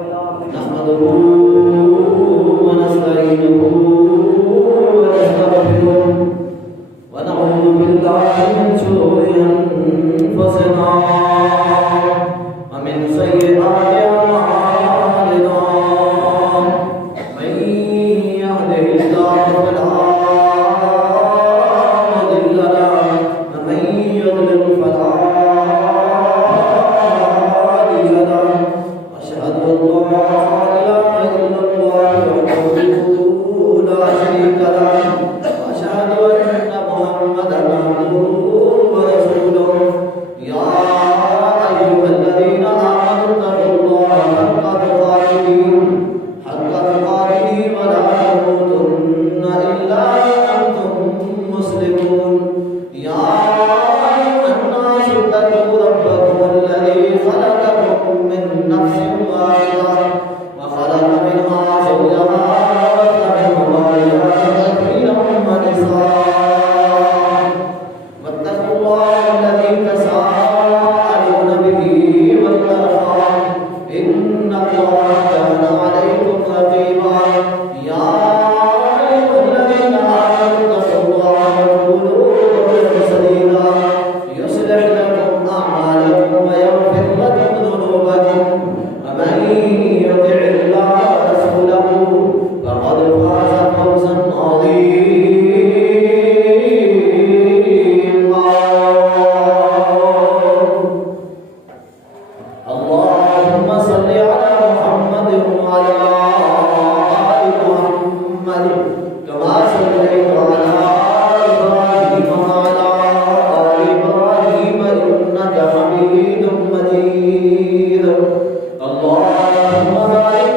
نحمده ونستعينه ونستغفره ونعوذ بالله من شرور أنفسنا ومن سيئات أعمالنا من يهده الله فلا مضل له ومن يضلل فلا هادي له أشهد أن لا إله إلا الله وحده لا شريك له وأشهد أن محمدا عبده ورسوله يا أيها الذين آمنوا اتقوا الله حق تقاته ولا تموتن إلا وأنتم مسلمون يا أيها الناس اتقوا ربكم الذي خلقكم من نفس واحدة وخلق منها زوجها وبث منهما رجالا كثيرا ونساء واتقوا الله الذي تساءلون به والأرحام إن الله كان عليكم رقيبا يا أيها الذين آمنوا اتقوا الله وقولوا قولا سديدا يصلح لكم أعمالكم ويغفر لكم ذنوبكم ومن يطع الله ورسوله فقد فاز فوزا عظيما اللهم صل على محمد وعلى آل محمد كما صليت على إبراهيم وعلى آل إبراهيم إنك حميد مجيد اللهم بارك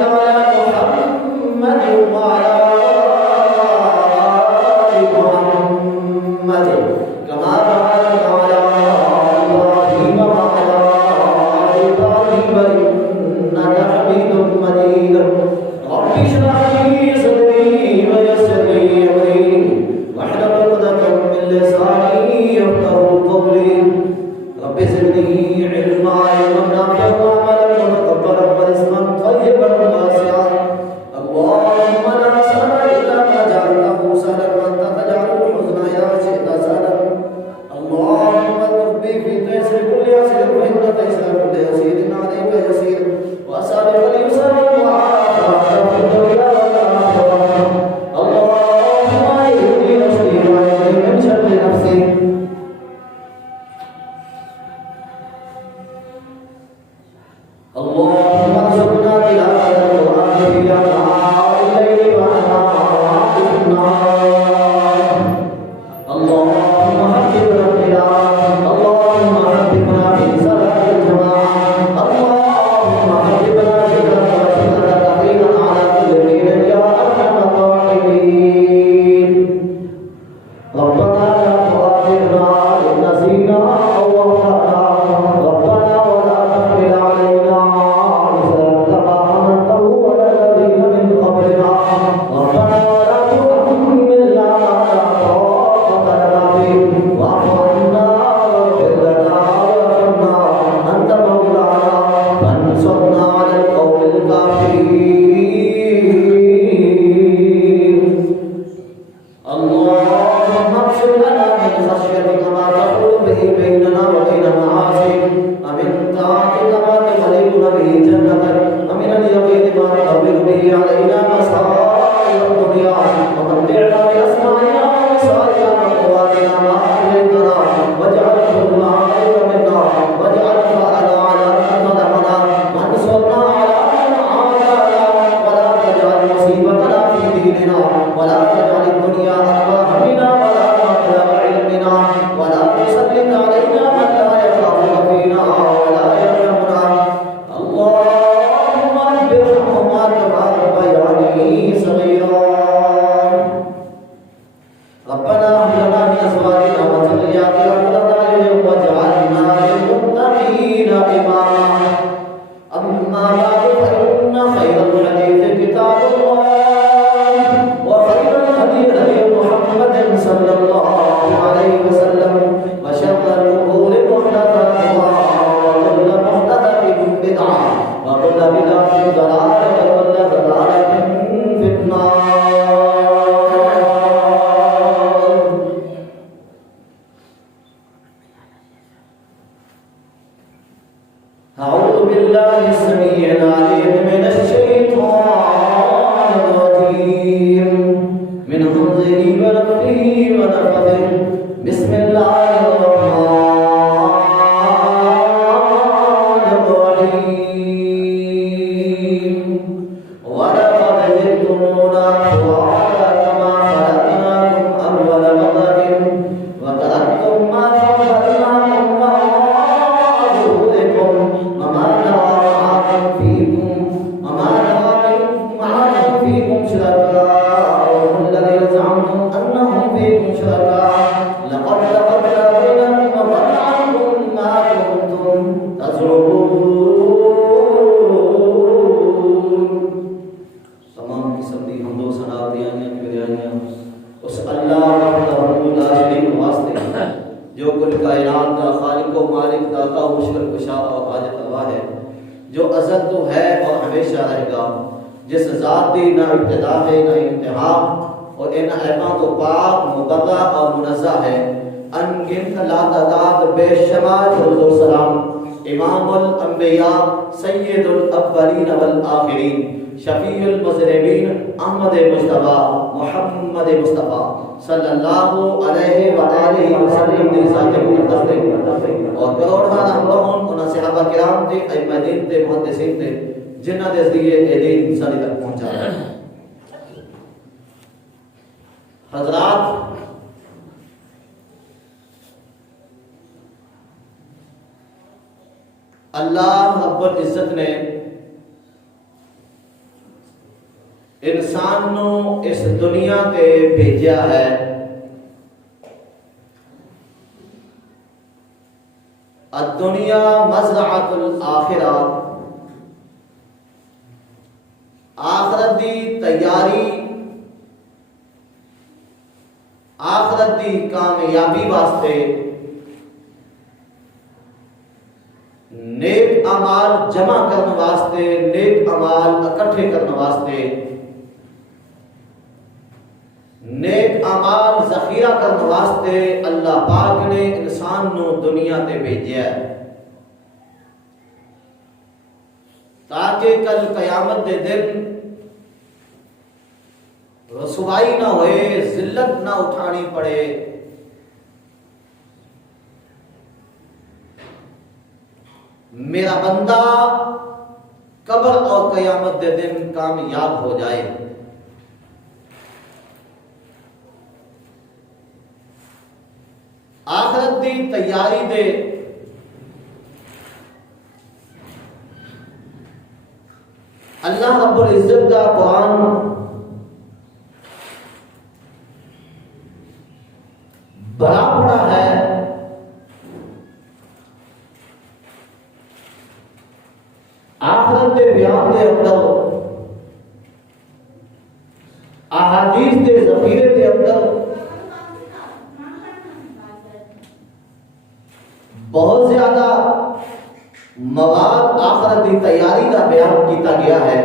ضلالة كل ضلالة في النار. أعوذ بالله السميع العليم من الشيطان الرجيم من همزه ونفخه ونفثه. بسم الله الرحمن الرحيم. ولقد جئتمونا فرادا كما خلقناكم أول مرة وتركتم ما خولناكم وراء ظهوركم وما نرى معكم فيكم شركاءكم الذين زعمتم أنهم فيكم شركاء. لقد تقطع بينكم وضل عنكم ما كنتم تزعمون. تمام قسم کی حمد و ثنا دیانیاں کبریانیاں اس اللہ وحدہ لا شریک واسطے جو کل کائنات کا خالق و مالک داتا و مشکل کشا و حاجت روا ہے، جو ازل تو ہے اور ہمیشہ رہے گا، جس ذات دی نہ ابتدا ہے نہ انتہا، اور ان عیبوں تو پاک مبرہ اور منزہ ہے، ان گنت لا تعداد بے شمار درود و سلام امام الانبیاء سید الاولین والآخرین شفیع المذنبین احمد مصطفیٰ محمد مصطفیٰ صلی اللہ علیہ وآلہ وسلم دی ذات مقدس تے اور کروڑاں رحمتوں انہاں صحابہ کرام تے ائمہ دین تے محدثین تے جنہاں دے ذریعے اے دین ساری تک پہنچا ہے۔ حضرات، اللہ رب العزت نے انسان نو اس دنیا تے بھیجیا ہے الدنیا مزرعۃ الآخرہ، آخرت دی تیاری، آخرت دی کامیابی واسطے، نیک اعمال جمع کرنے واسطے، نیک اعمال اکٹھے کرنے واسطے، نیک اعمال ذخیرہ کرنے واسطے اللہ پاک نے انسان نو دنیا تے بھیجیا ہے، تاکہ کل قیامت دے دن رسوائی نہ ہوئے، ذلت نہ اٹھانی پڑے، میرا بندہ قبر اور قیامت دے دن کامیاب ہو جائے۔ آخرت دی تیاری دے اللہ رب العزت کا قرآن بڑا بڑا ہے، آخرت دے بیان دے اندر، احادیث دے ذخیرے دے اندر بہت زیادہ مواد آخرت دی تیاری کا بیان کیتا گیا ہے۔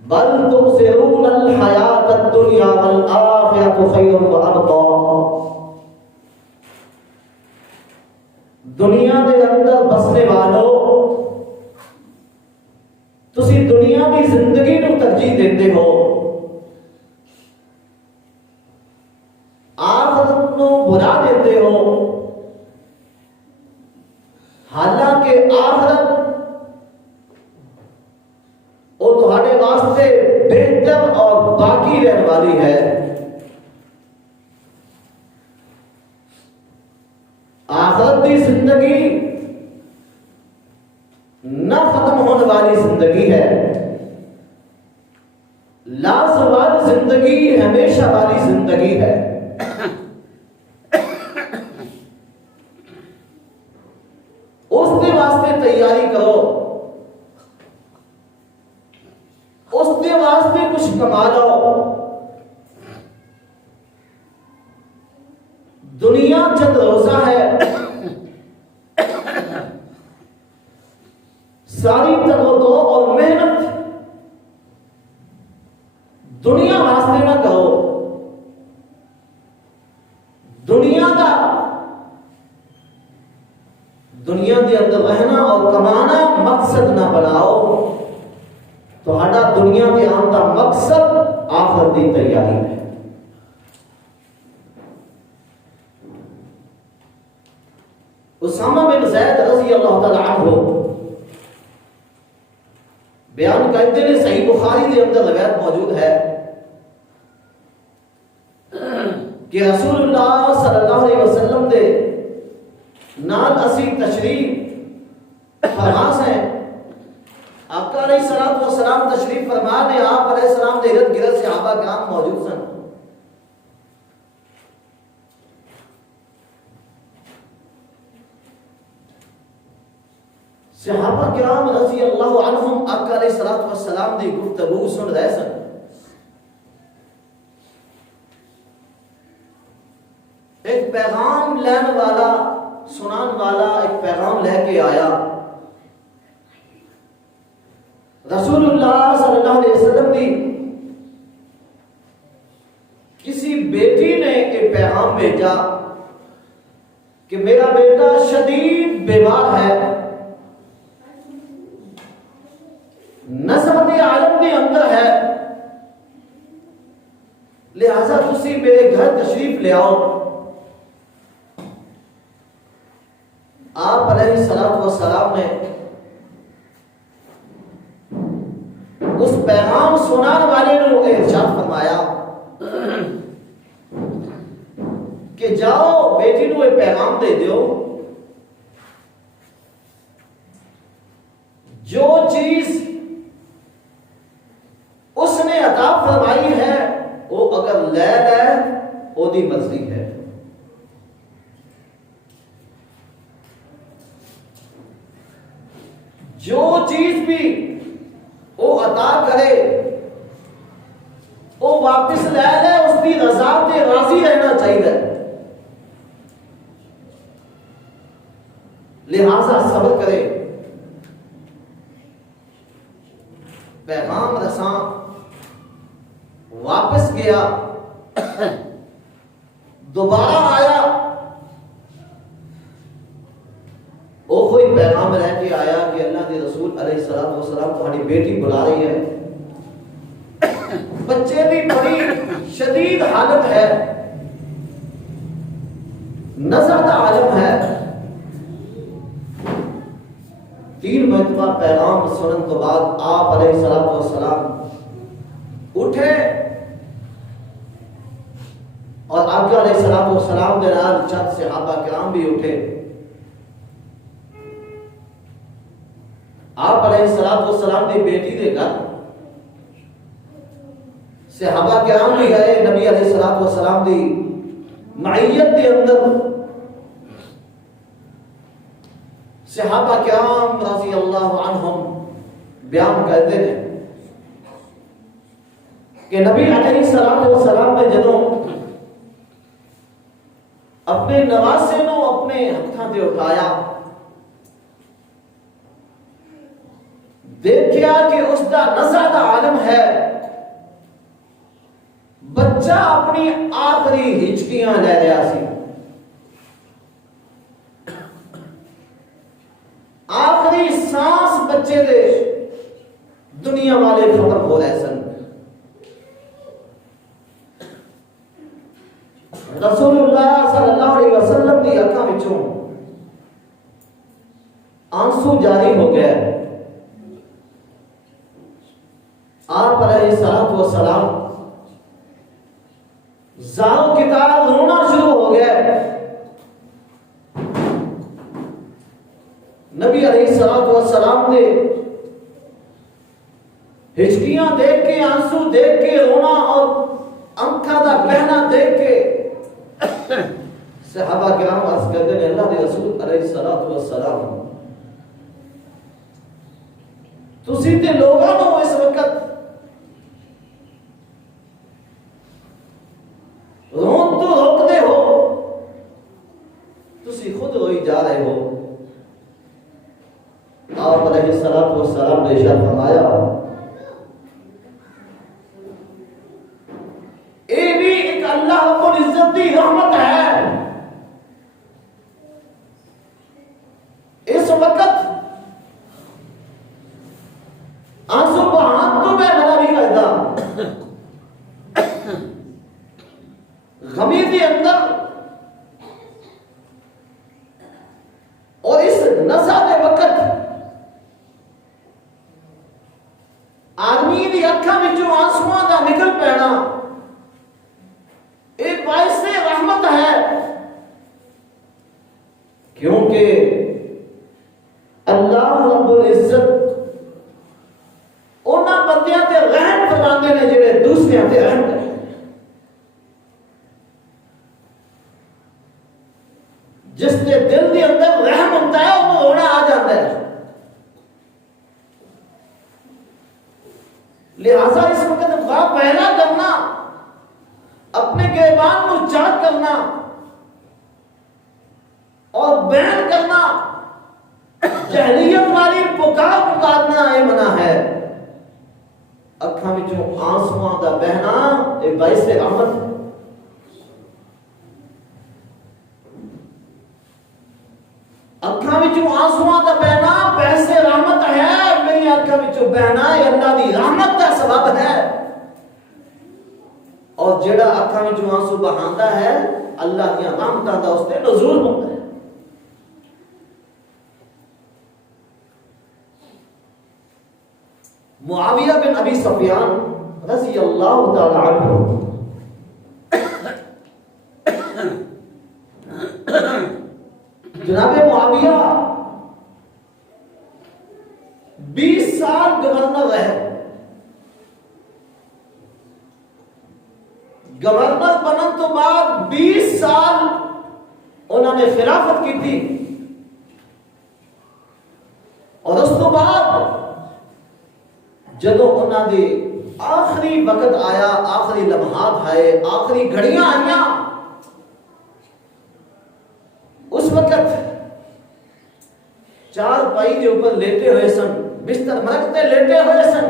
بل تؤثرون الحیات الدنیا والآخرۃ خیر وابقی، دنیا دے اندر بسنے والو تسی دنیا کی زندگی نو ترجیح دیتے ہو، آخرت نو بھلا دیتے ہو، حالانکہ آخرت وہ تمہارے واسطے بہتر اور باقی رہنے والی ہے۔ آخرت کی زندگی نہ ختم ہونے والی زندگی ہے، لا زوال زندگی ہمیشہ والی زندگی ہے۔ اس کے واسطے تیاری کرو، اس کے واسطے کچھ کما لو۔ دنیا چند روزہ ہے، ساری تگ و دو اور محنت دنیا واسطے نہ کرو، دنیا کا دنیا کے اندر رہنا اور کمانا مقصد نہ بناؤ، تو ہٹا دنیا کے آن کا مقصد آخرت کی تیاری ہے۔ اسامہ بن زید رضی اللہ تعالی عنہ بیان کرتے ہیں، صحیح بخاری کے اندر روایت موجود ہے کہ رسول اللہ صلی اللہ علیہ وسلم دے نال اسی تشریف فرما سے آقا علیہ السلام تشریف فرما نے آپ علیہ السلام دے ارد گرد صحابہ کرام موجود سن۔ صحابہ کرام رضی اللہ عنہم آقا علیہ السلام دی گفتگو سن رہے سن۔ ایک پیغام لینے والا، سنان والا ایک پیغام لے کے آیا۔ رسول اللہ صلی اللہ علیہ وسلم کی کسی بیٹی نے ایک پیغام بھیجا کہ میرا بیٹا شدید بیمار ہے، نزعت عالم کے اندر ہے، لہذا تسی میرے گھر تشریف لے آؤ۔ آپ علیہ السلام نے اس پیغام سنان والے نے ارشاد فرمایا کہ جاؤ بیٹی نو یہ پیغام دے دیو، جو چیز اس نے عطا فرمائی ہے وہ اگر لے وہ دی مرضی ہے، جو چیز بھی وہ عطا کرے وہ واپس لے اس کی رضا تے راضی رہنا چاہیے، لہذا صبر کرے۔ پیغام رساں واپس گیا، دوبارہ آیا، وہ کوئی پیغام رہ کے آیا کہ اللہ کے رسول علیہ السلام تمہاری بیٹی بلا رہی ہے، بچے بھی بڑی شدید حالت ہے، نظر کا عالم ہے۔ 3 مرتبہ پیغام سنن تو بعد آپ علیہ السلام اٹھے اور آقا علیہ السلام کے نال چند صحابہ کرام بھی اٹھے۔ آپ علیہ السلام کی بیٹی دے گھر صحابہ کرام بھی گئے، نبی علیہ السلام کی معیت کے اندر صحابہ کرام رضی اللہ عنہم بیان کرتے ہیں کہ نبی علیہ السلام نے جدوں اپنے نواسے نو اپنے ہتھاں تے اٹھایا، دیکھیا کہ اس دا نزع دا عالم ہے، بچہ اپنی آخری ہچکیاں لے رہا سی، آخری سانس بچے دے دنیا والے ختم ہو رہے سن۔ رسول اللہ صلی اللہ علیہ وسلم کی اکھاں وچوں آنسو جاری ہو گئے۔ آپ علیہ السلام زاروں کی طرح رونا شروع ہو گئے۔ نبی علیہ السلام نے ہچکیاں دیکھ کے، آنسو دیکھ کے، رونا اور آنکھاں دا بہنا دیکھ کے صحابہ کرام عرض کرتے ہیں اللہ کے رسول علیہ السلام تسی تے لوگاں نو اس وقت رون تو روک دے ہو، تسی خود روئی جا رہے ہو۔ آپ علیہ السلام نے ارشاد فرمایا اے بھی ایک اللہ رب العزت کی رحمت ہے. اس وقت آنسو بہان تو میں بڑا نہیں کرتا غمی کے اندر اور اس نزا کے وقت آدمی دی اکھاں وچوں آنسواں دا نکل پینا ایک باعث رحمت ہے. کیونکہ اللہ رب العزت انہاں بندیاں تے رحم فرماندے نے جڑے دوسریاں تے رحم کرتے. جس کے دل کے اندر رحم ہوتا ہے وہ رونا آ جاتا ہے. لہذا اس وقت خواب پہلا کرنا اپنے گریبان کو چاک کرنا اور بیان کرنا جہلیت والی پکارنا یہ منع ہے. اکھاں وچوں آنسواں دا بہنا ایک باعث رحمت ہے. اکھاں وچوں آنسواں دا بہنا باعث رحمت ہے. میری اکھاں وچوں بہنا یہ اللہ دی رحمت دا سبب ہے. اور جڑا اکھاں وچوں آنسو بہاندا ہے اللہ دی رحمتاں دا اس تے نزول ہوندا ہے. معاویہ بن ابی سفیان رضی اللہ تعالی عنہ جناب معاویہ 20 سال گورنر رہے. گورنر بنن تو بعد 20 سال انہوں نے خلافت کی تھی اور اس تو بعد جدو انہوں نے آخری وقت آیا, آخری لمحات آئے, آخری گھڑیاں آئیاں, اس وقت چار پائی کے اوپر لیٹے ہوئے سن, بستر مرگ تے لیٹے ہوئے سن.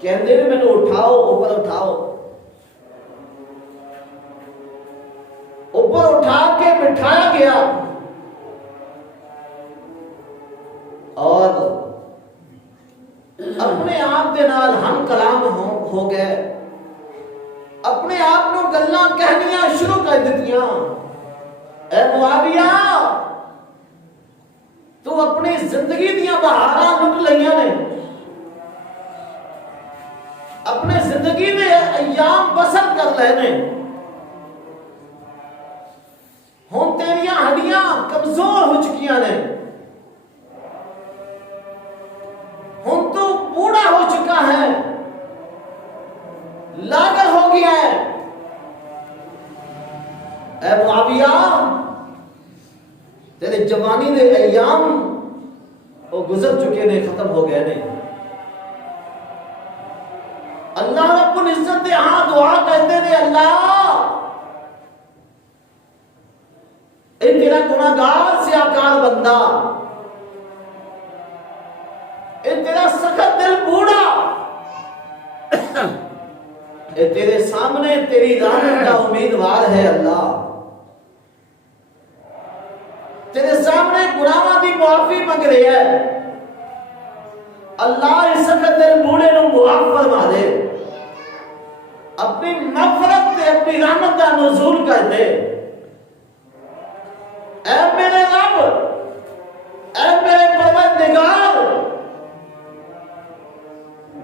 کہندے نے مینوں اٹھاؤ, اوپر اٹھاؤ. اوپر اٹھا کے بٹھایا گیا اور اپنے آپ دے نال ہم کلام ہو گئے. اپنے آپ کو گلاں کہنیاں شروع کر دتیاں. اے معاویہ تو اپنی زندگی دیاں بہاراں لٹ لئیاں نے, اپنے زندگی دے ایام بسر کر لے نے. ہن تیریاں ہڈیاں کمزور ہو چکیاں نے, ہن تو بوڑھا ہو چکا ہے, لاغر ہو گیا ہے. اے معاویہ تیرے جوانی دے ایام وہ گزر چکے نے, ختم ہو گئے نے. اللہ رب العزت دے ہاں دعا کہتے نے اللہ اے تیرا گناہگار سیاکار بندہ, اے تیرا سخت دل بوڑھا, اے تیرے سامنے تیری رحمت کا امیدوار ہے. اللہ تیرے سامنے گناہاں دی معافی مانگ رہا ہے. اللہ اس سخت دل بوڑھے نو معاف فرما دے, اپنی مغفرت تے اپنی رحمت کا نزول کر دے. اے میرے رب, اے میرے پروردگار,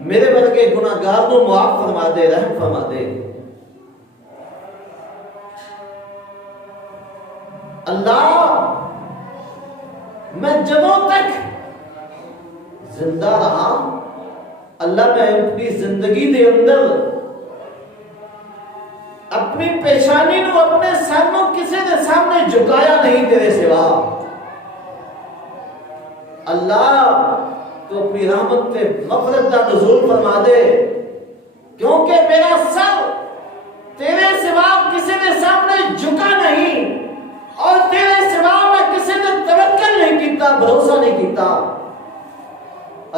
میرے ورگے گناہگار کو معاف فرما دے, رحم فرما دے. اللہ میں جبوں تک زندہ رہا, اللہ میں اپنی زندگی دے اندر اپنی پیشانی نو, اپنے سر نو کسی دے سامنے جھکایا نہیں تیرے سوا. اللہ تو اپنی رحمت تے مغفرت کا نزول فرما دے, کیونکہ میرا سر تیرے سوا کسی کے سامنے جھکا نہیں اور تیرے سوا میں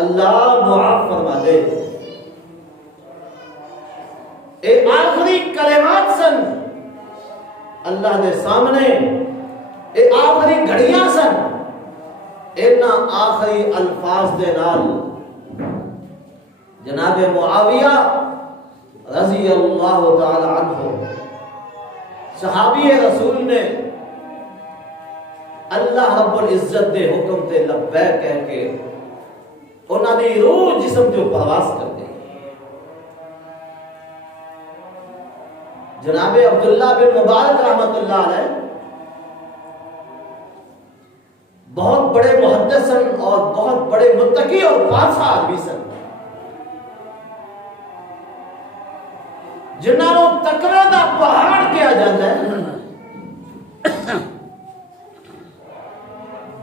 اللہ معاف فرما دے. اے آخری کلمات سن اللہ دے سامنے، اے آخری گھڑیاں سن، اینا آخری الفاظ دے نال جناب معاویہ رضی اللہ تعالی عنہ صحابی رسول نے اللہ رب العزت دے حکم تے لبیک کہہ کے انہاں دی روح جسم جو پرواز کر گئی. جناب عبداللہ بن مبارک رحمت اللہ علیہ بہت بڑے محدث سن اور بہت بڑے متقی اور پاسا آدمی سن، جنہاں نوں تقوی دا پہاڑ کہا جاتا ہے.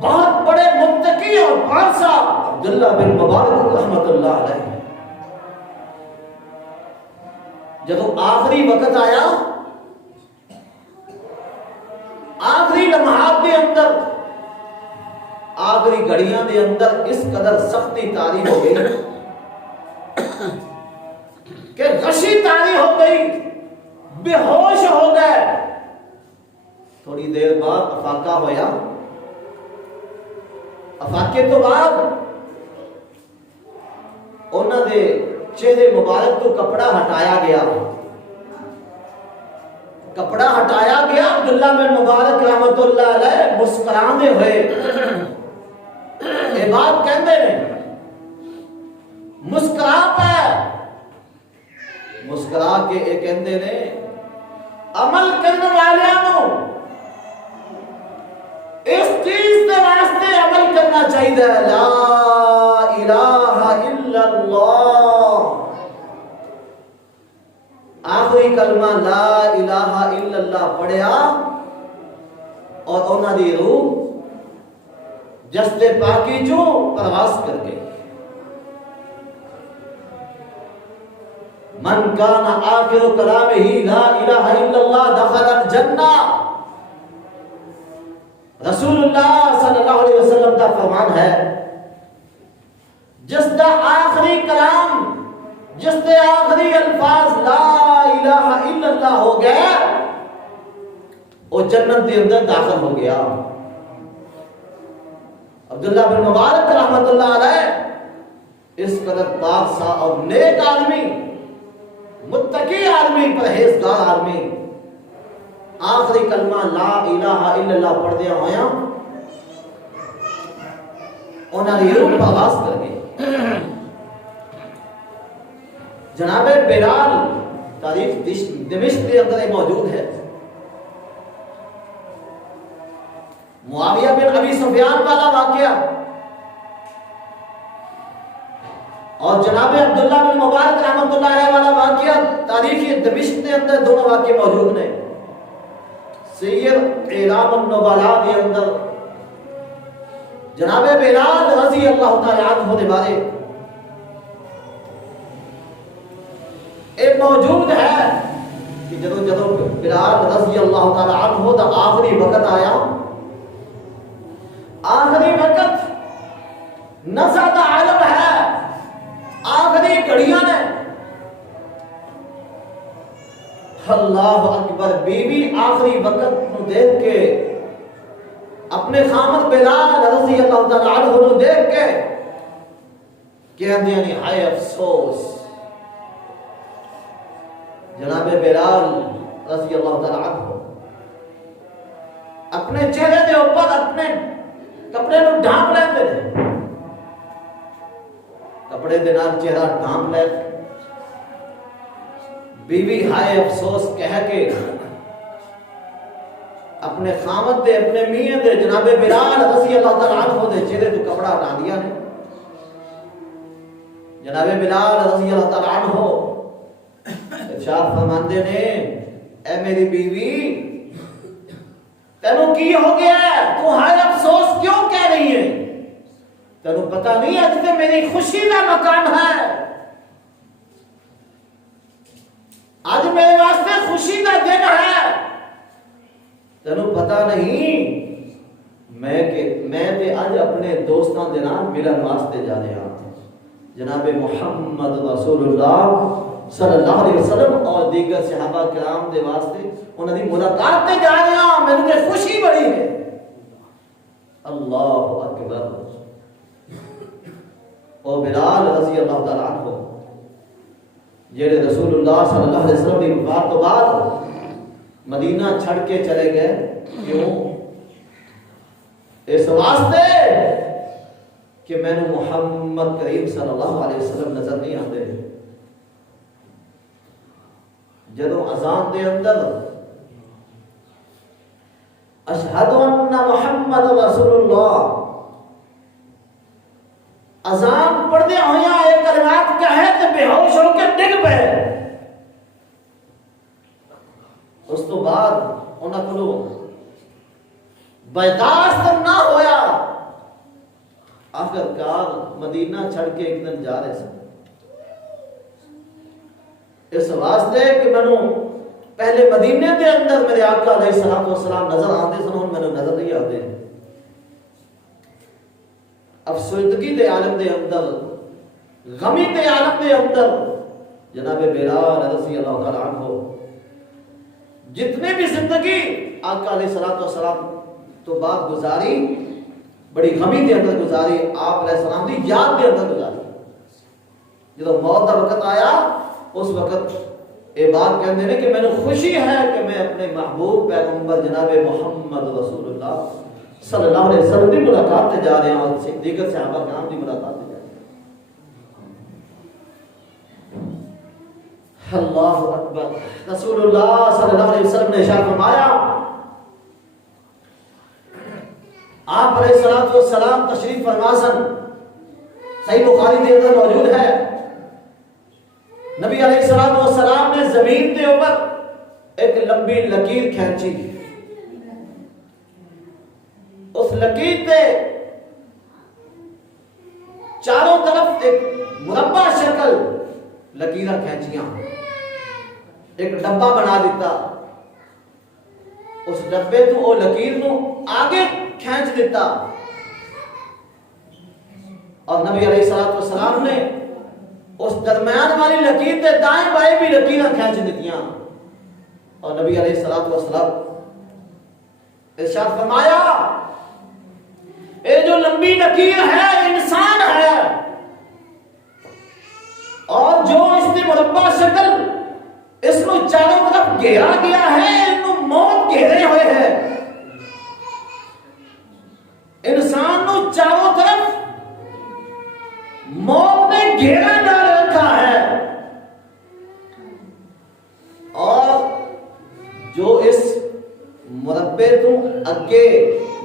بہت بڑے متقی اور پاسا عبداللہ بن مبارک رحمت اللہ علیہ جب آخری وقت آیا، آخری لمحات دے اندر، آخری گھڑیاں دے اندر اس قدر سختی طاری ہو گئی کہ غشی طاری ہو گئی، بے ہوش ہو گئے. تھوڑی دیر بعد افاقہ ہویا. افاقے تو بعد انہوں نے چہرے مبارک تو کپڑا ہٹایا گیا. کپڑا ہٹایا گیا. عبداللہ بن مبارک رحمت اللہ علیہ مسکراندے ہوئے یہ بات کہندے نے، مسکرا پہ مسکرا کے یہ کہندے نے عمل کرنے والیاں اس چیز کے واسطے عمل کرنا چاہیے، لا الہ الا اللہ. آخری کلمہ لا الہ الا اللہ پڑھیا اور انہاں دی روح جسد پاکی جو پرواز کر گئی. من کان آخر کلامہ لا الہ الا اللہ دخل الجنہ. رسول اللہ صلی اللہ علیہ وسلم کا فرمان ہے جس کا آخری کلام، جس کے آخری الفاظ لا الہ الا اللہ ہو گیا وہ جنت کے اندر داخل ہو گیا. عبداللہ بن مبارک رحمت اللہ علیہ اس قدر پاک سا اور نیک آدمی، متقی آدمی، پرہیزگار آدمی آخری کلمہ لا الہ الا اللہ پڑھ دیا ہویا انہوں نے روح پرواز کر گئی. جناب بلال تاریخ دمشق کے اندر موجود ہے. معاویہ بن ابی سفیان والا واقعہ اور جناب عبداللہ بن مبارک رحمت اللہ علیہ والا واقعہ تاریخ دمشق کے اندر دونوں واقعے موجود ہیں. سیر اعلام النبلاء کے اندر جناب بلال رضی اللہ تعالی عنہ کے بارے ایک موجود ہے کہ جدو بلال رضی اللہ تعالی عنہ دا آخری وقت آیا، آخری وقت نہ زیادہ عالم ہے، آخری گھڑیاں نے. اللہ اکبر. بیوی آخری وقت کو دیکھ کے اپنے خامد بلال رضی اللہ تعالی عنہ کو دیکھ کے کہندے ہیں ہائے افسوس. جناب بلال رضی اللہ تعالی عنہ اپنے چہرے کے اوپر اپنے کپڑے کو ڈھانپ لیندے نے، کپڑے دے نال چہرہ ڈھانپ لے. بیوی ہائے افسوس کہہ کے اپنے خامد دے، اپنے میاں دے، جناب بلال رضی اللہ تعالی عنہ دے چہرے تو کپڑا ہٹا دیا نے. جناب بلال رضی اللہ تعالی عنہ ارشاد فرماندے نے اے میری بیوی تینوں کی ہو گیا ہے؟ تو ہائے افسوس کیوں کہہ رہی ہے؟ تینوں پتہ نہیں ہے کہ میری خوشی کا مقام ہے، آج میرے واسطے خوشی کا دن ہے. تینوں پتہ نہیں میں تے آج اپنے دوستاں دے نال ملن واسطے جا رہا ہوں. جناب محمد رسول اللہ صلی اللہ علیہ وسلم اور دیگر صحابہ کرام دے واسطے انہاں دی ملاقات تے جا رہے ہاں، مینوں تے خوشی بڑی ہے۔ اللہ اکبر۔ اور بلال رضی اللہ تعالیٰ عنہ جڑے رسول اللہ صلی اللہ علیہ وسلم کی وفات تو بعد مدینہ چھڑ کے چلے گئے، کیوں؟ اس واسطے کہ میں نے محمد کریم صلی اللہ علیہ وسلم نظر نہیں آتے۔ جدوں اذان دے اندر اشہد ان محمد رسول اللہ اذان پڑھدے ہویا یہ کلمات کہے تے بے ہوش ہو کے ڈگ پے۔ اس تو بعد انہاں کولو برداشت نہ ہویا، آخر کار مدینہ چھڑ کے ایک دن جا رہے سن۔ اس واسطے کہ میں پہلے مدینے دے اندر میرے آقا علیہ الصلوۃ والسلام نظر آتے سن، میں نظر نہیں آتے۔ افسردگی دے عالم دے اندر، غمی دے عالم دے اندر جناب بلال رضی اللہ تعالیٰ عنہ جتنے بھی زندگی آقا علیہ الصلوۃ والسلام تو بعد گزاری، بڑی غمی دے اندر گزاری، آپ علیہ السلام دی یاد دے اندر گزاری۔ جب موت کا وقت آیا اس وقت یہ بات کہتے ہیں کہ میں نے خوشی ہے کہ میں اپنے محبوب پیغمبر جناب محمد رسول اللہ صلی اللہ علیہ وسلم کی ملاقات سے جا رہے ہیں اور دیگر صحابہ کرام کی ملاقات سے جا رہے ہیں۔ اللہ اکبر۔ رسول اللہ صلی اللہ علیہ وسلم نے ارشاد فرمایا، آپ علیہ الصلوۃ والسلام تشریف فرما سن، صحیح بخاری کے اندر موجود ہے، نبی علیہ الصلوۃ والسلام نے زمین کے اوپر ایک لمبی لکیر کھینچی، اس لکیر تے چاروں طرف ایک مربع شکل لکیراں کھینچیاں، ایک ڈبہ بنا دیتا، اس ڈبے تو وہ لکیر نو آگے کھینچ دیتا، اور نبی علیہ الصلوۃ والسلام نے اس درمیان والی لکیر تے دائیں بائیں بھی لکیراں کھینچ دیتیاں، اور نبی علیہ الصلوۃ والسلام ارشاد فرمایا، اے جو لمبی لکیر ہے انسان ہے، اور جو اس کی مربع شکل اس کو چاروں طرف گھیرا گیا ہے، ان کو موت گھیرے ہوئے ہے، انسان کو چاروں طرف موت نے گھیرا ڈال رکھا ہے، اور جو اس مربع تو اگے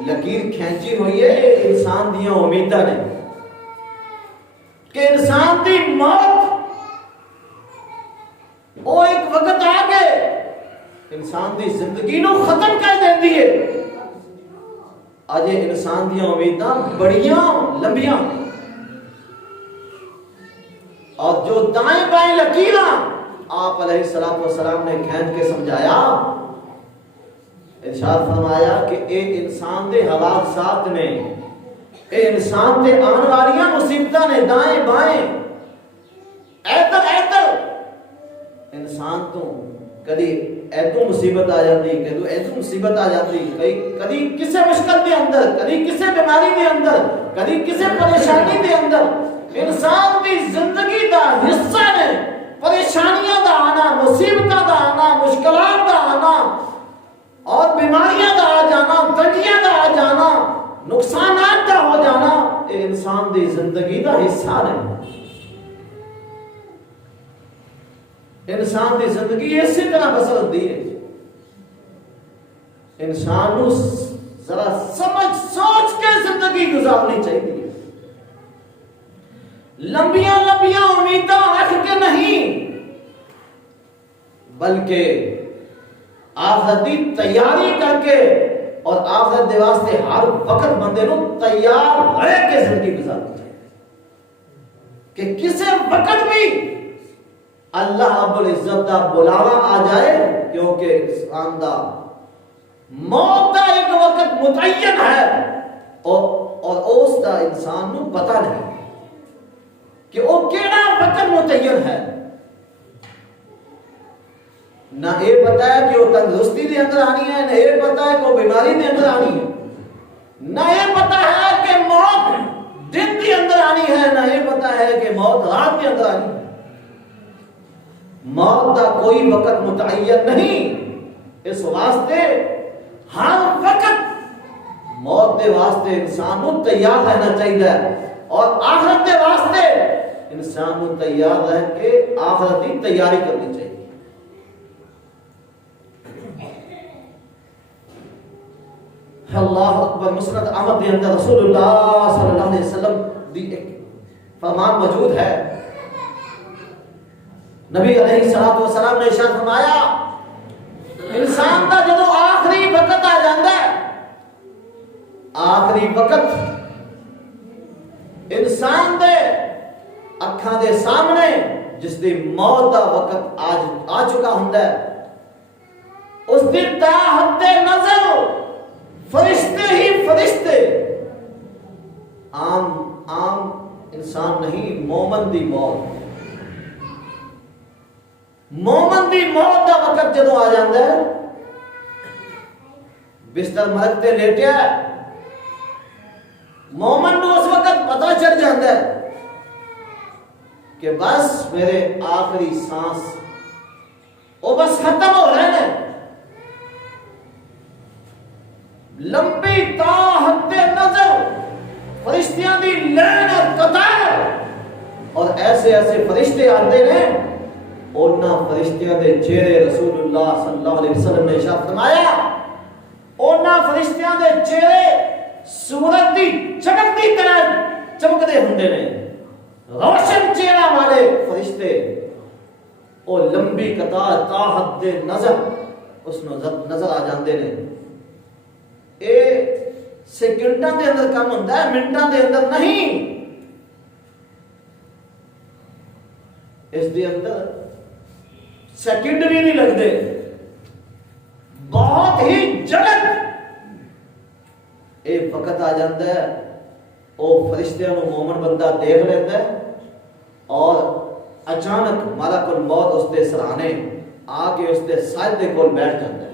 لکیر کھینچی ہوئی ہے انسان دیا امیداں نے کہ انسان دی موت وہ ایک وقت آ کے انسان دی زندگی نو ختم کر دیندی ہے۔ اج انسان دیا امیداں بڑیاں لمبیاں، اور جو دائیں بائیں لکیراں آپ علیہ الصلوۃ والسلام نے کھینچ کے سمجھایا، ارشاد فرمایا کہ اے انسان دے حوادثات نے، اے انسان دے آن والیاں مصیبتاں نے دائیں بائیں ایتر ایتر انسان تو کدی ایتو مصیبت آ جاتی، کدی ایتو مصیبت آ جاتی، کدی کسے مشکل دے اندر، کدی کسے بیماری دے اندر، کدی کسے پریشانی دے اندر، انسان دی زندگی دا حصہ نے پریشانیاں دا آنا، مصیبتاں دا آنا، مشکلات دا آنا، اور بیماریاں دا آ جانا، تنگیاں دا آ جانا، نقصانات دا ہو جانا، یہ انسان دی زندگی دا حصہ نہیں۔ انسان دی زندگی اسی طرح بسر ہوتی ہے۔ انسان کو ذرا سمجھ سوچ کے زندگی گزارنی چاہیے، لمبیاں لمبیاں امیداں رکھ کے نہیں، بلکہ آخرت کی تیاری کر کے اور آخرت دے واسطے ہر وقت بندے نو تیار رہ کے زندگی گزارنی چاہیے کہ کسی وقت بھی اللہ رب العزت دا بلاوا آ جائے، کیونکہ انسان دا موت دا ایک وقت متعین ہے اور اس دا انسان نو پتہ نہیں۔ کہ وہ کیڑا وقت متعین ہے، نہ یہ پتا ہے کہ وہ تندرستی دے اندر آنی ہے، نہ یہ پتا ہے کہ وہ بیماری دے اندر آنی ہے، نہ یہ پتا ہے کہ موت دن کے اندر آنی ہے، نہ یہ پتا ہے کہ موت رات کے اندر آنی ہے۔ موت کا کوئی وقت متعین نہیں، اس واسطے ہر وقت موت دے واسطے انسان کو تیار رہنا چاہیے، اور آخرت دے واسطے انسان کو تیار رہ کے آخرت کی تیاری کرنی چاہیے۔ اللہ اکبر۔ مسند احمد کے اندر رسول اللہ صلی اللہ علیہ وسلم دی ایک فرمان موجود ہے۔ نبی علیہ الصلوۃ والسلام نے ارشاد فرمایا، انسان کا جدو آخری وقت آ جاتا ہے، آخری وقت انسان دے اکھاں دے سامنے جس دی موت دا وقت آ چکا ہوندا ہے، اس دی تحت نظر فرشتے ہی فرشتے، عام انسان نہیں، مومن دی موت، مومن دی موت دا وقت جدو آ جاتا ہے، بستر مرگ تے لیٹیا ہے، مومن نو اس وقت پتہ چل جاتا ہے کہ بس میرے آخری سانس وہ بس ختم ہو رہے ہیں، لمبی تا حد نظر فرشتیاں دی لین اور قطار، اور ایسے ایسے فرشتے آتے ہیں، اونا فرشتیاں دے چہرے رسول اللہ صلی اللہ علیہ وسلم نے ارشاد فرمایا، اونا فرشتیاں دے چہرے سورج دی چمکتی طرح چمکتے ہوندے نے، روشن چہرہ والے فرشتے، او لمبی قطار تا حد نظر اس نظر آ جاندے نے۔ اے سیکنڈاں دے اندر کام ہوندا ہے، منٹاں دے اندر نہیں، اس دے اندر سیکنڈ بھی نہیں لگتے، بہت ہی جلد ایک وقت آ جاتا ہے، وہ فرشتیاں نو مومن بندہ دیکھ لیتا ہے، اور اچانک ملک الموت اس دے سرانے آ کے اس دے سجدے کول بیٹھ جاتا ہے،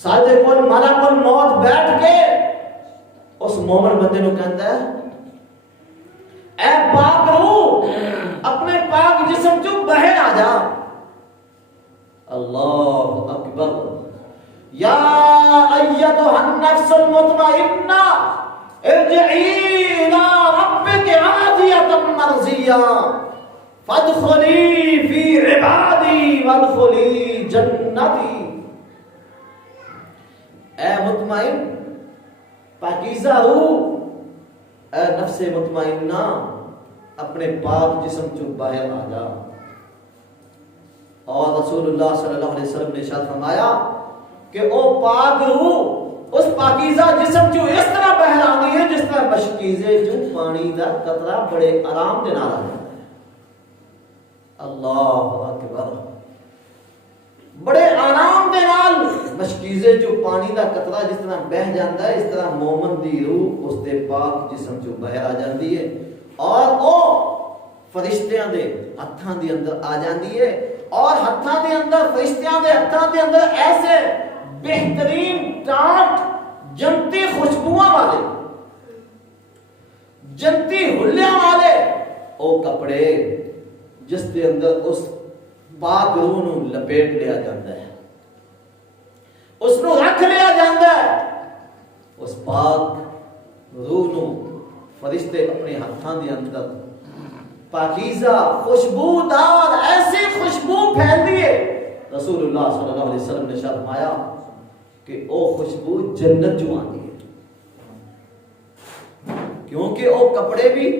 سجدے کول ملک الموت بیٹھ کے اس مومن بندے نو کہندا ہے، اے پاک روح اپنے پاک جسم چوں باہر آ جا۔ اللہ اکبر۔ یا ایتھا النفس المطمئنہ ارجعی الی ربک راضیۃ مرضیہ فادخلی فی عبادی وادخلی جنتی۔ اے مطمئن پاکیزہ روح، اے نفس مطمئنہ اپنے پاک جسم چوں باہر آ جا۔ اور رسول اللہ صلی اللہ علیہ وسلم نے ارشاد فرمایا کہ او پاک روح اس پاکیزہ جسم چوں اس طرح باہر آنی ہے جس طرح مشکیزے چوں پانی دا قطرہ بڑے آرام دے نال آ جاتا ہے۔ اللہ اکبر۔ بڑے آرام دے نال مشکیزے چوں پانی دا قطرہ جس طرح بہ جاتا ہے، اس طرح مومن دی روح اس دے پاک جسم چوں باہر آ جاندی ہے، اور او فرشتیاں دے ہتھاں دے اندر آ جاندی ہے، اور ہتھاں دے اندر فرشتیاں دے ہتھاں دے اندر ایسے بہترین ٹاٹ جنتی خوشبوؤں والے، جنتی حلیاں والے او کپڑے جس دے اندر اس پاک روح نو لپیٹ لیا جاتا ہے، اس نو رکھ لیا جاتا ہے، اس پاک روح نو فرشتے اپنے ہاتھاں دے اندر پاکیزہ خوشبودار ایسی خوشبو پھیل دیے۔ رسول اللہ صلی اللہ علیہ وسلم نے فرمایا کہ او خوشبو جنت جو آتی ہے، کیونکہ او کپڑے بھی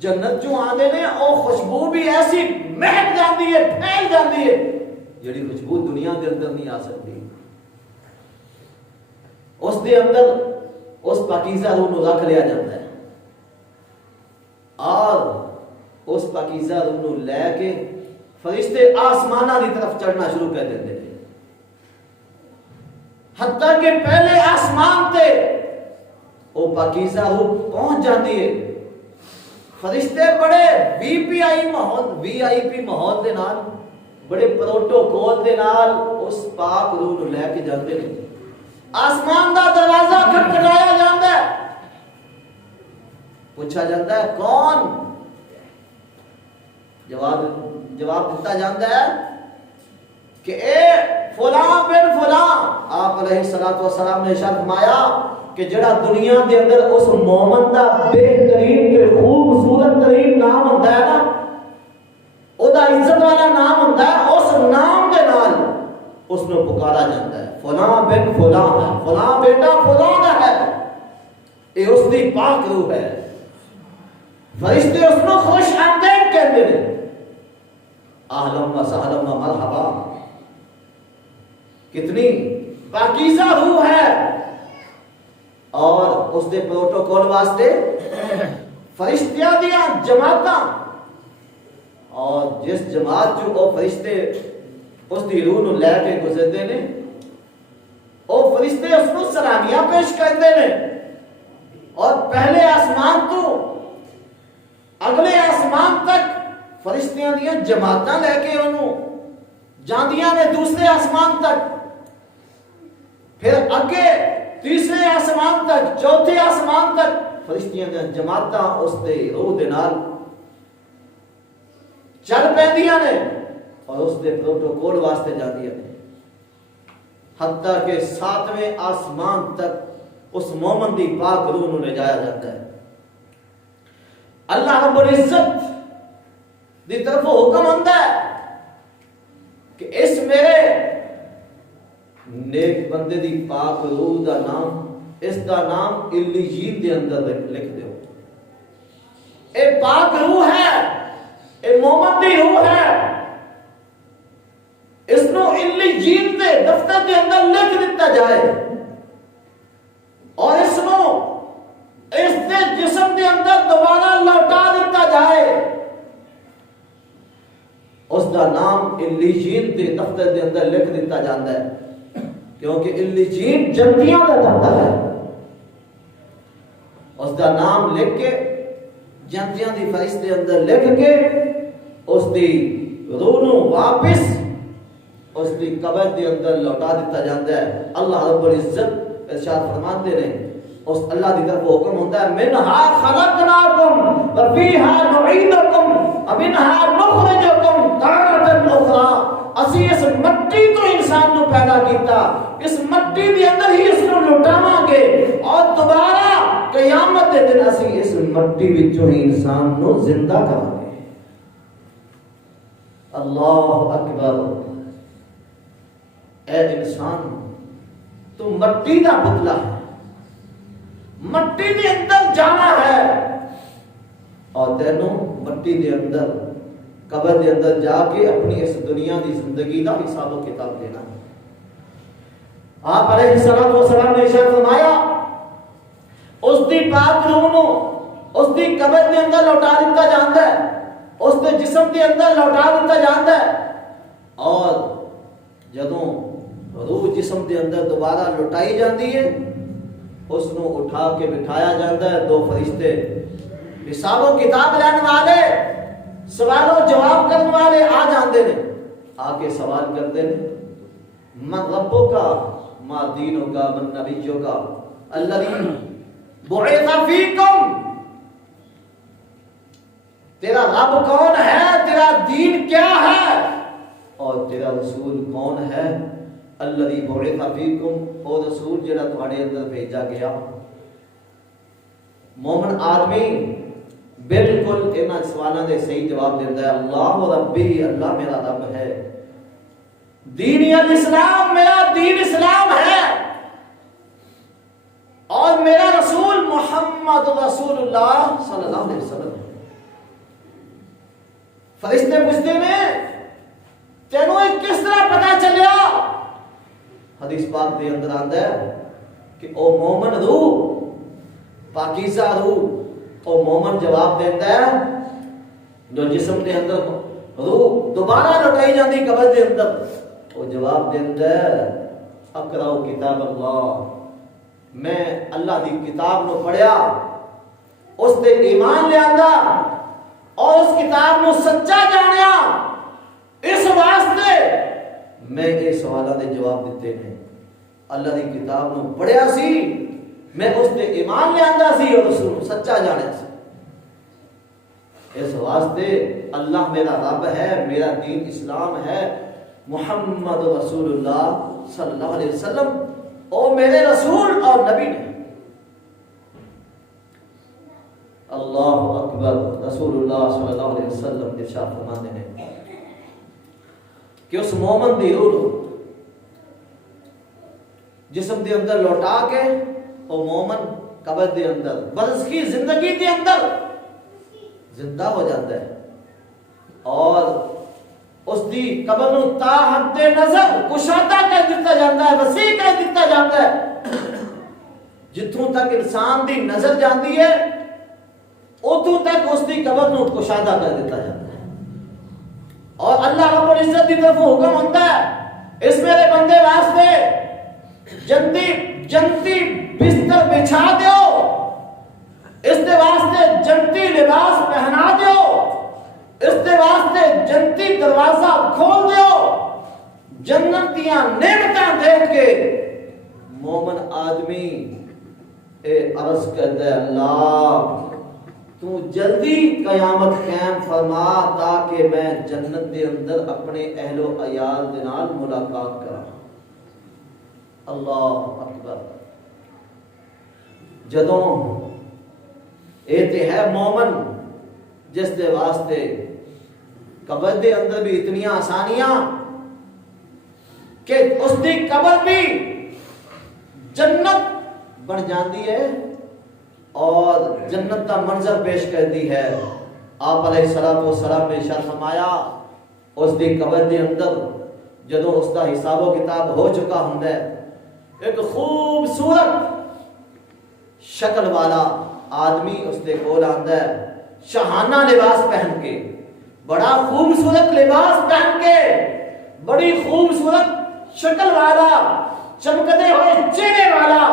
جنت جو آتے ہیں، او خوشبو بھی ایسی مہک جاتی ہے، پھیل جاتی ہے، جڑی خوشبو دنیا کے اندر نہیں آ سکتی۔ اس دے اندر اس پاکیزہ روح نو رکھ لیا جاتا ہے، اور اس پاکیزہ روح نو لے کے فرشتے آسمانہ کی طرف چڑھنا شروع کر دیتے ہیں، حتیٰ کہ پہلے آسمان تے وہ پاکیزہ روح پہنچ جاتی ہے، فرشتے بڑے وی آئی پی ماحول دے نال بڑے پروٹوکول دے نال اس پاک روح نو لے کے جاندے نے. آسمان دا دروازہ کھٹکھٹایا جاندا ہے, پوچھا جاتا ہے کون؟ جواب دیتا جاتا ہے کہ اے فلاں بن فلاں. آپ علیہ الصلوۃ والسلام نے ارشاد فرمایا کہ جڑا دنیا دے اندر اس مومن دا بہترین تے خوبصورت ترین نام ہوندا ہے نا, او دا عزت والا نام ہوندا ہے, اس نام دے نال اس نو پکارا جاتا ہے فلاں بن فلاں ہے, فلاں بیٹا فلاں دا ہے. اے اس دی پاک روح ہے. فرشتے اس نو خوش آمدید کہندے نے, اہلا و سہلا و مرحبا. کتنی پاکیزہ روح ہے. اور اس دے پروٹوکول واسطے فرشتیاں دیاں جماعتاں, اور جس جماعت جو او فرشتے اس دی روح نو لے کے گزرتے نے, او فرشتے اس نو سلامیاں پیش کرتے نے, اور پہلے آسمان تو اگلے آسمان تک فرشتیاں دیاں جماعتاں لے کے انہوں جاندیاں نے دوسرے آسمان تک, پھر اگے تیسرے آسمان تک, چوتھے آسمان تک فرشتیاں دیاں جماعتاں اس دے روح دے نال چل پیندیاں نے اور اس دے پروٹوکول واسطے جاندیاں نے, حتیٰ کہ 7ویں آسمان تک اس مومن دی پاک روح نو لے جایا جاتا ہے. اللہ رب العزت دی طرف حکم آندا ہے کہ اس میرے نیک بندے دی پاک روح دا نام, اس دا نام علیین دے اندر لکھ دیو. اے پاک روح ہے, اے مومن دی روح ہے, اس نو علیین دے دفتر دے اندر لکھ دیتا جائے, اور اس نو اس دے جسم دے اندر دوبارہ لوٹا دیتا جائے. اس دا نام علیین دے دفتر دے اندر لکھ دیتا جاتا ہے, کیونکہ علیین جنتیاں دا دفتر ہے. اس دا نام لکھ کے جنتیاں دی فہرست دے اندر لکھ کے اس دی روح نو واپس اس دی قبر دے اندر لوٹا دیتا جاتا ہے. اللہ رب العزت ارشاد فرماتے ہیں, اس اللہ دی طرف حکم ہوتا ہے منہا خلقناکم وفیہا نعیدکم ومنہا نخرجکم تارۃ اخری. اسی اس مٹی تو انسان نو پیدا کیتا, اس مٹی دے اندر ہی اس نو لٹاواں گے, اور دوبارہ قیامت دے دن اسی اس مٹی وچوں ہی انسان نو زندہ کراں گے. اللہ اکبر. اے انسان, تو مٹی دا پتلا ہے, مٹی دے اندر جانا ہے, اور تینوں مٹی دے اندر قبر دے اندر جا کے اپنی اس دنیا دی زندگی دا حساب و کتاب دینا. آپ علیہ الصلوۃ والسلام نے ارشاد فرمایا اس دی پاک روح نو اس دی قبر دے اندر لوٹا دیتا جاندا ہے, اس دے جسم دے اندر لوٹا دیتا جاندا ہے, اور جدوں روح جسم دے اندر دوبارہ لوٹائی جاندی ہے اس نو اٹھا کے بٹھایا جاتا ہے. 2 فرشتے حساب و کتاب لینے والے, سوال و جواب کرنے والے آ جاندے نے, آ کے سوال کرتے ہیں من ربک ما دینک من نبیک الذی بعث فیکم. تیرا رب کون ہے, تیرا دین کیا ہے, اور تیرا رسول کون ہے. الذی بعث فیکم, او رسول جڑا تہاڈے اندر بھیجا گیا. مومن آدمی بالکل انہاں سوالاں دے صحیح جواب دیندا ہے, اللہ ربی, اللہ میرا رب ہے. دین الاسلام, میرا دین اسلام ہے, اور میرا رسول محمد رسول اللہ صلی اللہ علیہ وسلم. فرشتے پوچھتے ہیں تینوں کس طرح پتہ چلیا؟ حدیث پاک دے اندر آندا ہے کہ او مومن روح, پاکیزہ روح, او مومن جواب دیتا ہے جو جسم دے اندر روح دوبارہ لوٹائی جاندی قبر دے اندر, وہ جواب دیتا ہے اقرأ کتاب اللہ, میں اللہ دی کتاب نو پڑھیا, اس تے ایمان لیا اور اس کتاب نو سچا جانیا، اس واسطے میں یہ سوالوں دے جواب دیتے ہیں۔ اللہ دی کتاب نو پڑھیا سی، میں اس تے ایمان لیا سی اور اس نو سچا جانیا سی۔ اس واسطے اللہ میرا رب ہے، میرا دین اسلام ہے، محمد رسول اللہ صلی اللہ علیہ وسلم او میرے رسول اور نبی نے۔ اللہ اکبر۔ رسول اللہ صلی اللہ علیہ وسلم ارشاد فرماتے ہیں کہ اس مومن دی روح جسم دے اندر لوٹا کے او مومن قبر دے اندر برزخی زندگی دے اندر زندہ ہو جاتا ہے اور اس دی قبر نو تا حد نظر کشادہ کر دیتا جاتا ہے، وسیع کر دیتا جاتا ہے۔ جتوں تک انسان دی نظر جاندی ہے اتوں تک اس دی قبر نو کشادہ کر دیتا جاتا ہے، اور اللہ رب العزت دی طرف حکم ہوتا ہے اس میرے بندے واسطے جنتی بستر بچھا دیو، اس دے واسطے جنتی لباس پہنا دیو، اس دے واسطے جنتی دروازہ کھول دیو۔ جنت دیاں نعمتاں دیکھ کے مومن آدمی عرض کرتا ہے اللہ تو جلدی قیامت قائم فرما تاکہ میں جنت دے اندر اپنے اہل و عیال دے نال ملاقات کراں۔ اللہ اکبر۔ جدوں اے تے ہے مومن جس دے واسطے قبر دے اندر بھی اتنی آسانیاں کہ اس دی قبر بھی جنت بن جاندی ہے اور جنت کا منظر پیش کر دی ہے۔ آپ علیہ الصلوۃ والسلام نے ارشاد فرمایا اس دی قبر دے اندر جدوں اس دا حساب و کتاب ہو چکا ہوندا ہے ایک خوبصورت شکل والا آدمی اس دے کول آندا ہے، شاہانہ لباس پہن کے، بڑا خوبصورت لباس پہن کے، بڑی خوبصورت شکل والا، چمکتے ہوئے چہرے والا،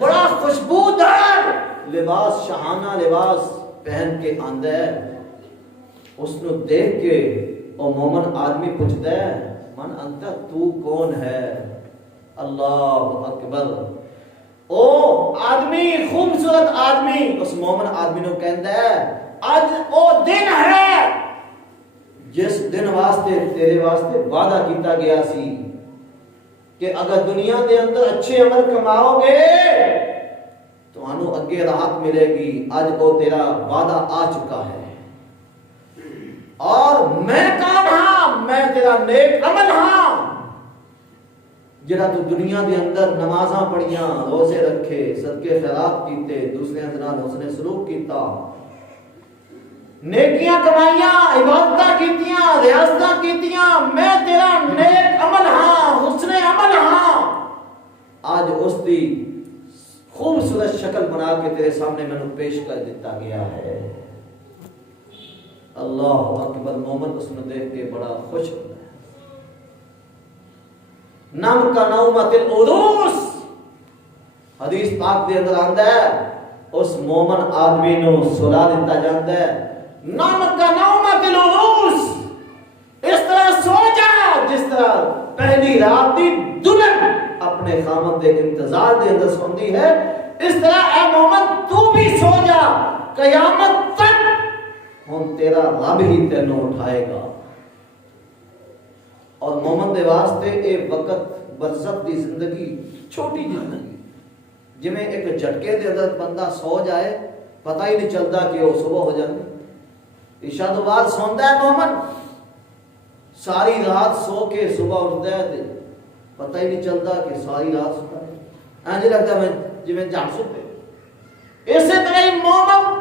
بڑا خوشبودار لباس، شاہانہ لباس پہن کے آندا ہے۔ اس نو دیکھ کے وہ مومن آدمی پوچھتا ہے من انت، تو کون ہے؟ اللہ اکبر۔ او آدمی، خوبصورت آدمی اس مومن آدمی نو کہندا ہے اج او دن ہے جس دن واسطے تیرے واسطے وعدہ کیتا گیا سی کہ اگر دنیا دے اندر اچھے عمل کماؤ گے تو انو اگے راحت ملے گی۔ اج او تیرا وعدہ آ چکا ہے اور میں کون ہاں؟ میں تیرا نیک عمل ہاں جڑا تو دنیا دے اندر نمازاں پڑھیاں، روزے رکھے، صدقے خیرات کیتے، دوسرے دے نال حسن سلوک کیتا، نیکیاں کمائیاں، عبادتاں کیتیاں، ریاضتاں کیتیاں، میں تیرا نیک عمل ہاں، حسن عمل ہاں۔ آج اس دی خوبصورت شکل بنا کے تیرے سامنے میں نے پیش کر دیتا گیا ہے۔ اللہ اکبر۔ مومن اس میں دیکھ کے بڑا خوش ہوتا ہے۔ نم کا نومت العروس حدیث پاک دے اندر آندا ہے اس مومن آدمی نو سلا دیتا جاندا ہے۔ نم کا نومت العروس، اس طرح سو جا جس طرح پہلی رات دی دلہن اپنے خامد دے انتظار دے اندر سوندی ہے، اس طرح اے مومن تو بھی سو جا، قیامت تک ہن تیرا رب ہی تینوں اٹھائے گا۔ اور مومن دے واسطے اے وقت برزخ دی زندگی چھوٹی زندگی، جی میں ایک جھٹکے دے اندر بندہ سو جائے پتہ ہی نہیں چلتا کہ وہ صبح ہو جاتی۔ عشاء تو بعد سوندا ہے مومن، ساری رات سو کے صبح اٹھتا ہے تے پتہ ہی نہیں چلتا کہ ساری رات سوتا ہے، انج لگتا ہے جی میں جاگ سوتے۔ اسی طرح ہی مومن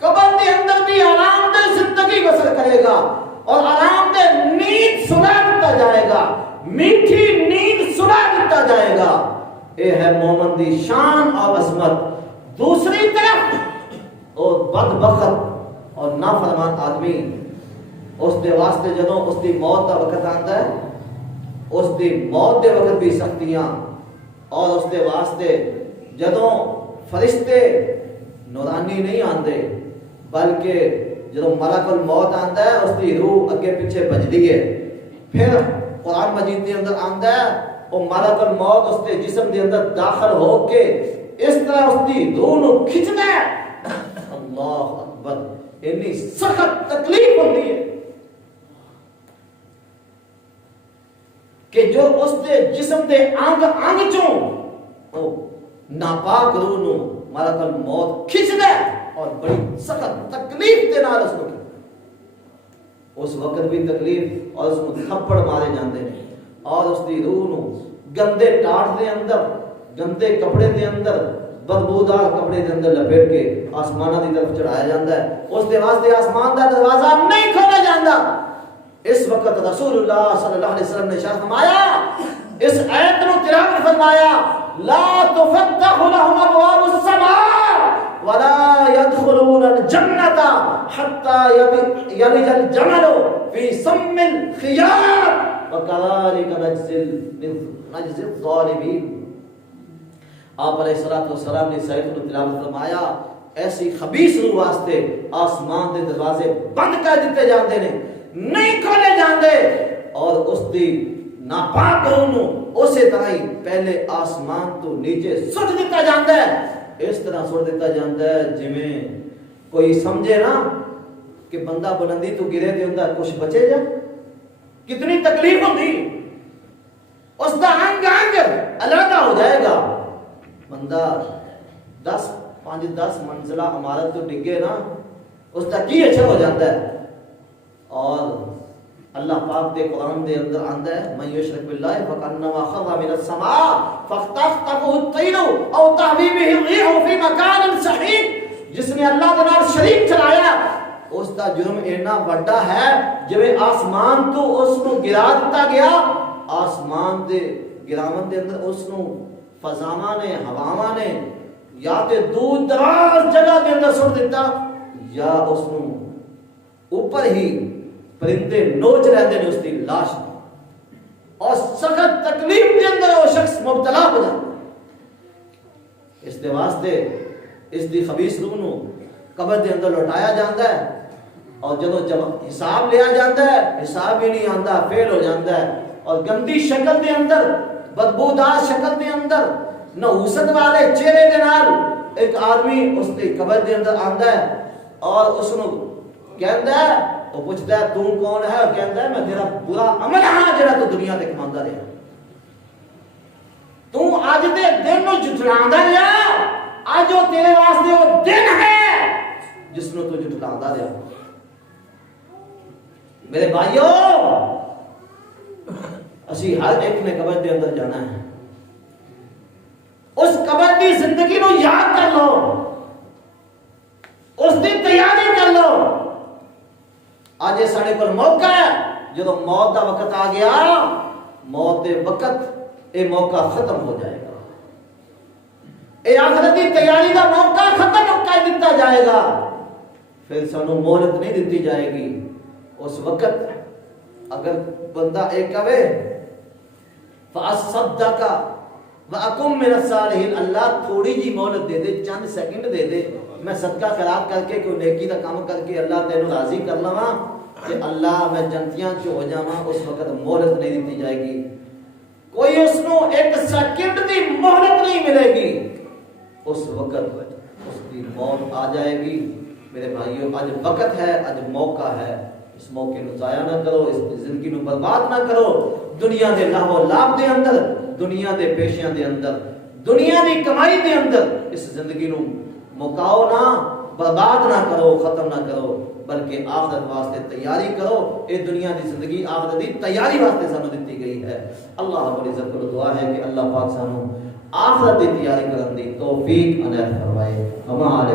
قبر کے اندر بھی آرام دہ زندگی بسر کرے گا اور آرام دہ نیند سنا دیتا جائے گا، میٹھی نیند سنا دیتا جائے گا۔ اے ہے مومن دی شان اور عظمت۔ دوسری طرف اور بدبخت اور نافرمان آدمی اس دے واسطے جدوں اس دی موت دا وقت آتا ہے، اس دی موت دے وقت بھی سختیاں، اور اس دے واسطے جدوں فرشتے نورانی نہیں آندے، بلکہ جب ملک الموت آندا ہے اس کی روح اگے پیچھے بجدی ہے، پھر قرآن مجید کے اندر آندا ہے وہ ملک الموت اس کے جسم کے اندر داخل ہو کے اس طرح اس کی روح نو کھچدا ہے، اللہ اکبر، اتنی سخت تکلیف ہوتی ہے کہ جو اس دے جسم دے انگ انگ چوں ناپاک روح نو ملک الموت کھچدا ہے اور بڑی سخت تکلیف دے نال اس کو، اس وقت بھی تکلیف، اور اس کو تھپڑ مارے جاندے ہیں اور اس دی روح نو گندے ٹاٹ دے اندر، گندے کپڑے دے اندر، بدبودار کپڑے دے اندر لپیٹ کے آسمانہ دی طرف چڑھایا جاتا ہے، اس دے واسطے آسمان دا دروازہ نہیں کھولا جاتا۔ اس وقت رسول اللہ صلی اللہ علیہ وسلم نے ارشاد فرمایا، اس آیت نو تلاوت فرمایا، لا تفتح لهم ابواب السماء ولا يدخلون الجنة حتى يلج الجمل في سم الخياط وكذلك نجزي الظالمين۔ آپ علیہ الصلوۃ والسلام نے سائد کو تلاوت فرمایا، ایسی خبیث روح واسطے آسمان دے دروازے بند کر دیتے جاندے نے، نہیں کھولے جاندے، اور اس دی ناپاک روح نو اسی طرح ہی پہلے آسمان تو نیچے سٹ دیتا جاندا ہے، اس طرح سٹ دیتا جاندا ہے جویں کوئی سمجھے نا کہ بندہ بلندی تو گرے تے ہوندا کچھ بچے جا، کتنی تکلیف ہوندی، اس دا انگ انگ علیحدہ ہو جائے گا، بندہ 5-10 منزلہ عمارت تو ڈگے نا، اس کا کی اچھا ہو جاتا ہے۔ اور اللہ پاک دے قرآن دے اندر آندا ہے، من یشرک باللہ فکانما خر من السماء فاختطفه الطیر او تهوی به الريح في مكان سحیق، جس نے اللہ کے نال شریک چلایا اس دا جرم اتنا بڑا ہے جویں آسمان تو اس کو گرا دتا گیا، آسمان دے گراون دے اندر اس نو فضاواں نے، ہواواں نے یا تے دور دراز جگہ دے اندر سٹ دیتا، یا اس نو اوپر ہی پرندے نوچ رہتے ہیں اس کی لاش میں، اور سخت تکلیف کے اندر وہ شخص مبتلا ہو جاتا ہے۔ اس دے واسطے اس دی خبیث روح نو قبر دے اندر لوٹایا جاتا ہے، اور جب حساب لیا جاتا ہے حساب ہی نہیں آتا، فیل ہو جاتا ہے، اور گندی شکل دے اندر، بدبودار شکل دے اندر، نحوست والے چہرے دے نال ایک آدمی اس دی قبر دے اندر آندا ہے، اور اس نو کہندا ہے، وہ پوچھتا ہے تو کون ہے، اور کہتا ہے میں تیرا برا عمل ہاں جڑا تو دنیا تے کماندا رہیا، تو اج دے دن نو جھٹلاندا رہیا، اج وہ تیرے واسطے وہ دن ہے جس نو تو جھٹلاندا رہیا۔ میرے بھائیو، اسی ہر ایک نے قبر دے اندر جانا ہے، اس قبر دی زندگی نو یاد کر لو، اس دی تیاری کر لو۔ آج سارے کو موقع ہے، جب موت کا وقت آ گیا، موت کے وقت یہ موقع ختم ہو جائے گا، یہ آخرت کی تیاری کا موقع ختم کر دیتا جائے گا، پھر سانو مہلت نہیں دیتی جائے گی۔ اس وقت اگر بندہ ایک کہے فَأَصَّدَّقَ وَأَكُن مِّنَ الصَّالِحِينَ، اللہ تھوڑی جی مہلت دے دے، چند سیکنڈ دے دے، میں صدقہ خیرات کر کے کوئی نیکی کا کام کر کے اللہ تینوں راضی کر لواں کہ اللہ میں جنتیاں چ ہو جاواں، اس وقت مہلت نہیں دیتی جائے گی، کوئی اس نو ایک سیکنڈ دی مہلت نہیں ملے گی، اس وقت اس کی موت آ جائے گی۔ میرے بھائیوں، آج وقت ہے، آج موقع ہے، اس موقع نو ضائع نہ کرو، اس زندگی نو برباد نہ کرو، دنیا دے لہو و لعب دے اندر، دنیا دے پیشیاں دے اندر، دنیا دی کمائی دے اندر اس زندگی نو مکاؤ نہ، برباد نہ کرو، ختم نہ کرو، بلکہ آخرت واسطے تیاری کرو۔ اے دنیا دی زندگی آخرت دی تیاری واسطے سانو دتی گئی ہے۔ اللہ رب العزت کو دعا ہے کہ اللہ پاک سانو آخرت دی تیاری کرن دی توفیق عنایت فرمائے۔ ہمارے